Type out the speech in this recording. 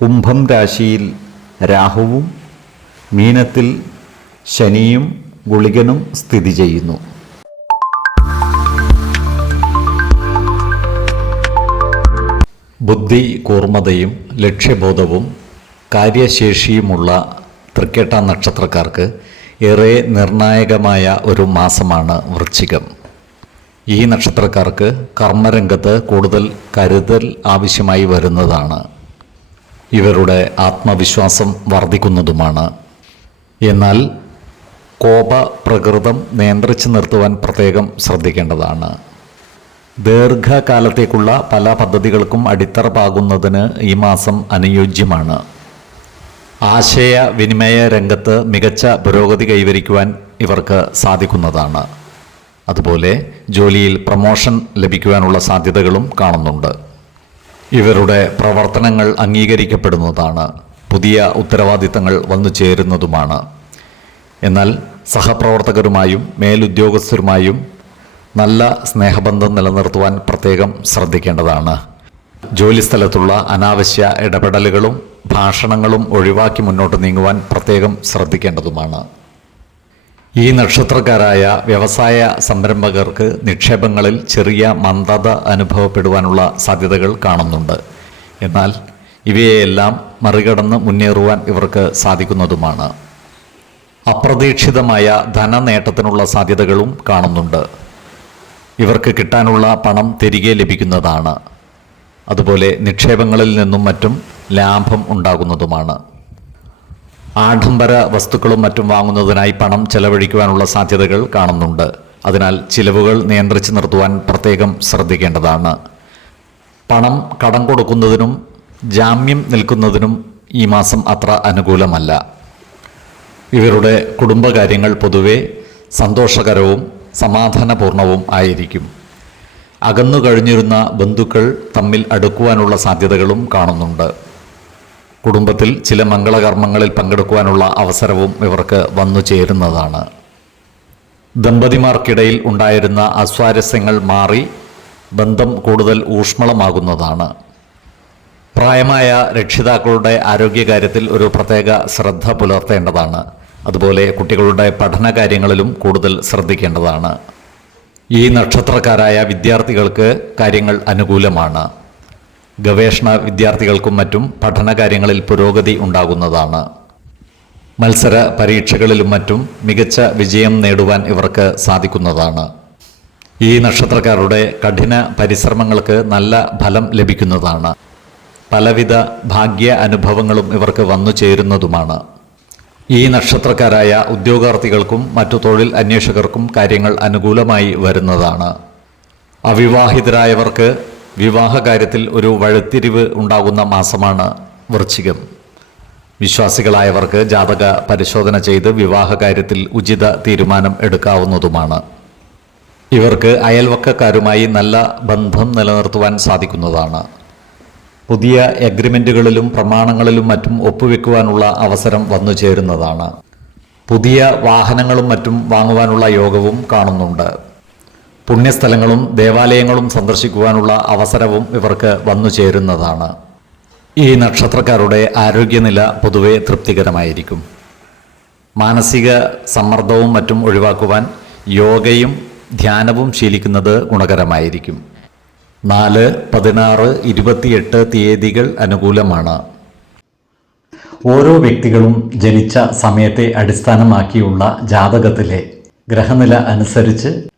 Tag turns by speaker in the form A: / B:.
A: കുംഭം രാശിയിൽ രാഹുവും മീനത്തിൽ ശനിയും ഗുളികനും സ്ഥിതി ചെയ്യുന്നു. ബുദ്ധി കൂർമ്മതയും ലക്ഷ്യബോധവും കാര്യശേഷിയുമുള്ള തൃക്കേട്ട നക്ഷത്രക്കാർക്ക് ഏറെ നിർണായകമായ ഒരു മാസമാണ് വൃശ്ചികം. ഈ നക്ഷത്രക്കാർക്ക് കർമ്മരംഗത്ത് കൂടുതൽ കരുതൽ ആവശ്യമായി വരുന്നതാണ്. ഇവരുടെ ആത്മവിശ്വാസം വർദ്ധിക്കുന്നതുമാണ് എന്നാൽ കോപ പ്രകൃതം നിയന്ത്രിച്ചു നിർത്തുവാൻ പ്രത്യേകം ശ്രദ്ധിക്കേണ്ടതാണ്. ദീർഘകാലത്തേക്കുള്ള പല പദ്ധതികൾക്കും അടിത്തറ പാകുന്നതിന് ഈ മാസം അനുയോജ്യമാണ്. ആശയവിനിമയ രംഗത്ത് മികച്ച പുരോഗതി കൈവരിക്കുവാൻ ഇവർക്ക് സാധിക്കുന്നതാണ്. അതുപോലെ ജോലിയിൽ പ്രമോഷൻ ലഭിക്കുവാനുള്ള സാധ്യതകളും കാണുന്നുണ്ട്. ഇവരുടെ പ്രവർത്തനങ്ങൾ അംഗീകരിക്കപ്പെടുന്നതാണ്. പുതിയ ഉത്തരവാദിത്തങ്ങൾ വന്നു ചേരുന്നതുമാണ്. എന്നാൽ സഹപ്രവർത്തകരുമായും മേലുദ്യോഗസ്ഥരുമായും നല്ല സ്നേഹബന്ധം നിലനിർത്തുവാൻ പ്രത്യേകം ശ്രദ്ധിക്കേണ്ടതാണ്. ജോലിസ്ഥലത്തുള്ള അനാവശ്യ ഇടപെടലുകളും ഭാഷണങ്ങളും ഒഴിവാക്കി മുന്നോട്ട് നീങ്ങുവാൻ പ്രത്യേകം ശ്രദ്ധിക്കേണ്ടതുമാണ്. ഈ നക്ഷത്രക്കാരായ വ്യവസായ സംരംഭകർക്ക് നിക്ഷേപങ്ങളിൽ ചെറിയ മന്ദത അനുഭവപ്പെടുവാനുള്ള സാധ്യതകൾ കാണുന്നുണ്ട്. എന്നാൽ ഇവയെല്ലാം മറികടന്ന് മുന്നേറുവാൻ ഇവർക്ക് സാധിക്കുന്നതുമാണ്. അപ്രതീക്ഷിതമായ ധനനേട്ടത്തിനുള്ള സാധ്യതകളും കാണുന്നുണ്ട്. ഇവർക്ക് കിട്ടാനുള്ള പണം തിരികെ ലഭിക്കുന്നതാണ്. അതുപോലെ നിക്ഷേപങ്ങളിൽ നിന്നും മറ്റും ലാഭം ഉണ്ടാകുന്നതുമാണ്. ആഡംബര വസ്തുക്കളും മറ്റും വാങ്ങുന്നതിനായി പണം ചെലവഴിക്കുവാനുള്ള സാധ്യതകൾ കാണുന്നുണ്ട്. അതിനാൽ ചിലവുകൾ നിയന്ത്രിച്ചു നിർത്തുവാൻ പ്രത്യേകം ശ്രദ്ധിക്കേണ്ടതാണ്. പണം കടം കൊടുക്കുന്നതിനും ജാമ്യം നിൽക്കുന്നതിനും ഈ മാസം അത്ര അനുകൂലമല്ല. ഇവരുടെ കുടുംബകാര്യങ്ങൾ പൊതുവെ സന്തോഷകരവും സമാധാനപൂർണവും ആയിരിക്കും. അകന്നു കഴിഞ്ഞിരുന്ന ബന്ധുക്കൾ തമ്മിൽ അടുക്കുവാനുള്ള സാധ്യതകളും കാണുന്നുണ്ട്. കുടുംബത്തിൽ ചില മംഗളകർമ്മങ്ങളിൽ പങ്കെടുക്കുവാനുള്ള അവസരവും ഇവർക്ക് വന്നു ചേരുന്നതാണ്. ദമ്പതിമാർക്കിടയിൽ ഉണ്ടായിരുന്ന അസ്വാരസ്യങ്ങൾ മാറി ബന്ധം കൂടുതൽ ഊഷ്മളമാകുന്നതാണ്. പ്രായമായ രക്ഷിതാക്കളുടെ ആരോഗ്യകാര്യത്തിൽ ഒരു പ്രത്യേക ശ്രദ്ധ പുലർത്തേണ്ടതാണ്. അതുപോലെ കുട്ടികളുടെ പഠനകാര്യങ്ങളിലും കൂടുതൽ ശ്രദ്ധിക്കേണ്ടതാണ്. ഈ നക്ഷത്രക്കാരായ വിദ്യാർത്ഥികൾക്ക് കാര്യങ്ങൾ അനുകൂലമാണ്. ഗവേഷണ വിദ്യാർത്ഥികൾക്കും മറ്റും പഠനകാര്യങ്ങളിൽ പുരോഗതി ഉണ്ടാകുന്നതാണ്. മത്സര പരീക്ഷകളിലും മറ്റും മികച്ച വിജയം നേടുവാൻ ഇവർക്ക് സാധിക്കുന്നതാണ്. ഈ നക്ഷത്രക്കാരുടെ കഠിന പരിശ്രമങ്ങൾക്ക് നല്ല ഫലം ലഭിക്കുന്നതാണ്. പലവിധ ഭാഗ്യ അനുഭവങ്ങളും ഇവർക്ക് വന്നു ചേരുന്നതുമാണ്. ഈ നക്ഷത്രക്കാരായ ഉദ്യോഗാർത്ഥികൾക്കും മറ്റു തൊഴിൽ അന്വേഷകർക്കും കാര്യങ്ങൾ അനുകൂലമായി വരുന്നതാണ്. അവിവാഹിതരായവർക്ക് വിവാഹകാര്യത്തിൽ ഒരു വഴുത്തിരിവ് ഉണ്ടാകുന്ന മാസമാണ് വൃശ്ചികം. വിശ്വാസികളായവർക്ക് ജാതക പരിശോധന ചെയ്ത് വിവാഹകാര്യത്തിൽ ഉചിത തീരുമാനം എടുക്കാവുന്നതുമാണ്. ഇവർക്ക് അയൽവക്കക്കാരുമായി നല്ല ബന്ധം നിലനിർത്തുവാൻ സാധിക്കുന്നതാണ്. പുതിയ എഗ്രിമെന്റുകളിലും പ്രമാണങ്ങളിലും മറ്റും ഒപ്പുവെക്കുവാനുള്ള അവസരം വന്നു ചേരുന്നതാണ്. പുതിയ വാഹനങ്ങളും മറ്റും വാങ്ങുവാനുള്ള യോഗവും കാണുന്നുണ്ട്. പുണ്യസ്ഥലങ്ങളും ദേവാലയങ്ങളും സന്ദർശിക്കുവാനുള്ള അവസരവും ഇവർക്ക് വന്നു ചേരുന്നതാണ്. ഈ നക്ഷത്രക്കാരുടെ ആരോഗ്യനില പൊതുവെ തൃപ്തികരമായിരിക്കും. മാനസിക സമ്മർദ്ദവും മറ്റും ഒഴിവാക്കുവാൻ യോഗയും ധ്യാനവും ശീലിക്കുന്നത് ഗുണകരമായിരിക്കും. നാല് പതിനാറ് ഇരുപത്തിയെട്ട് തീയതികൾ അനുകൂലമാണ്. ഓരോ വ്യക്തികളും ജനിച്ച സമയത്തെ അടിസ്ഥാനമാക്കിയുള്ള ജാതകത്തിലെ ഗ്രഹനില അനുസരിച്ച്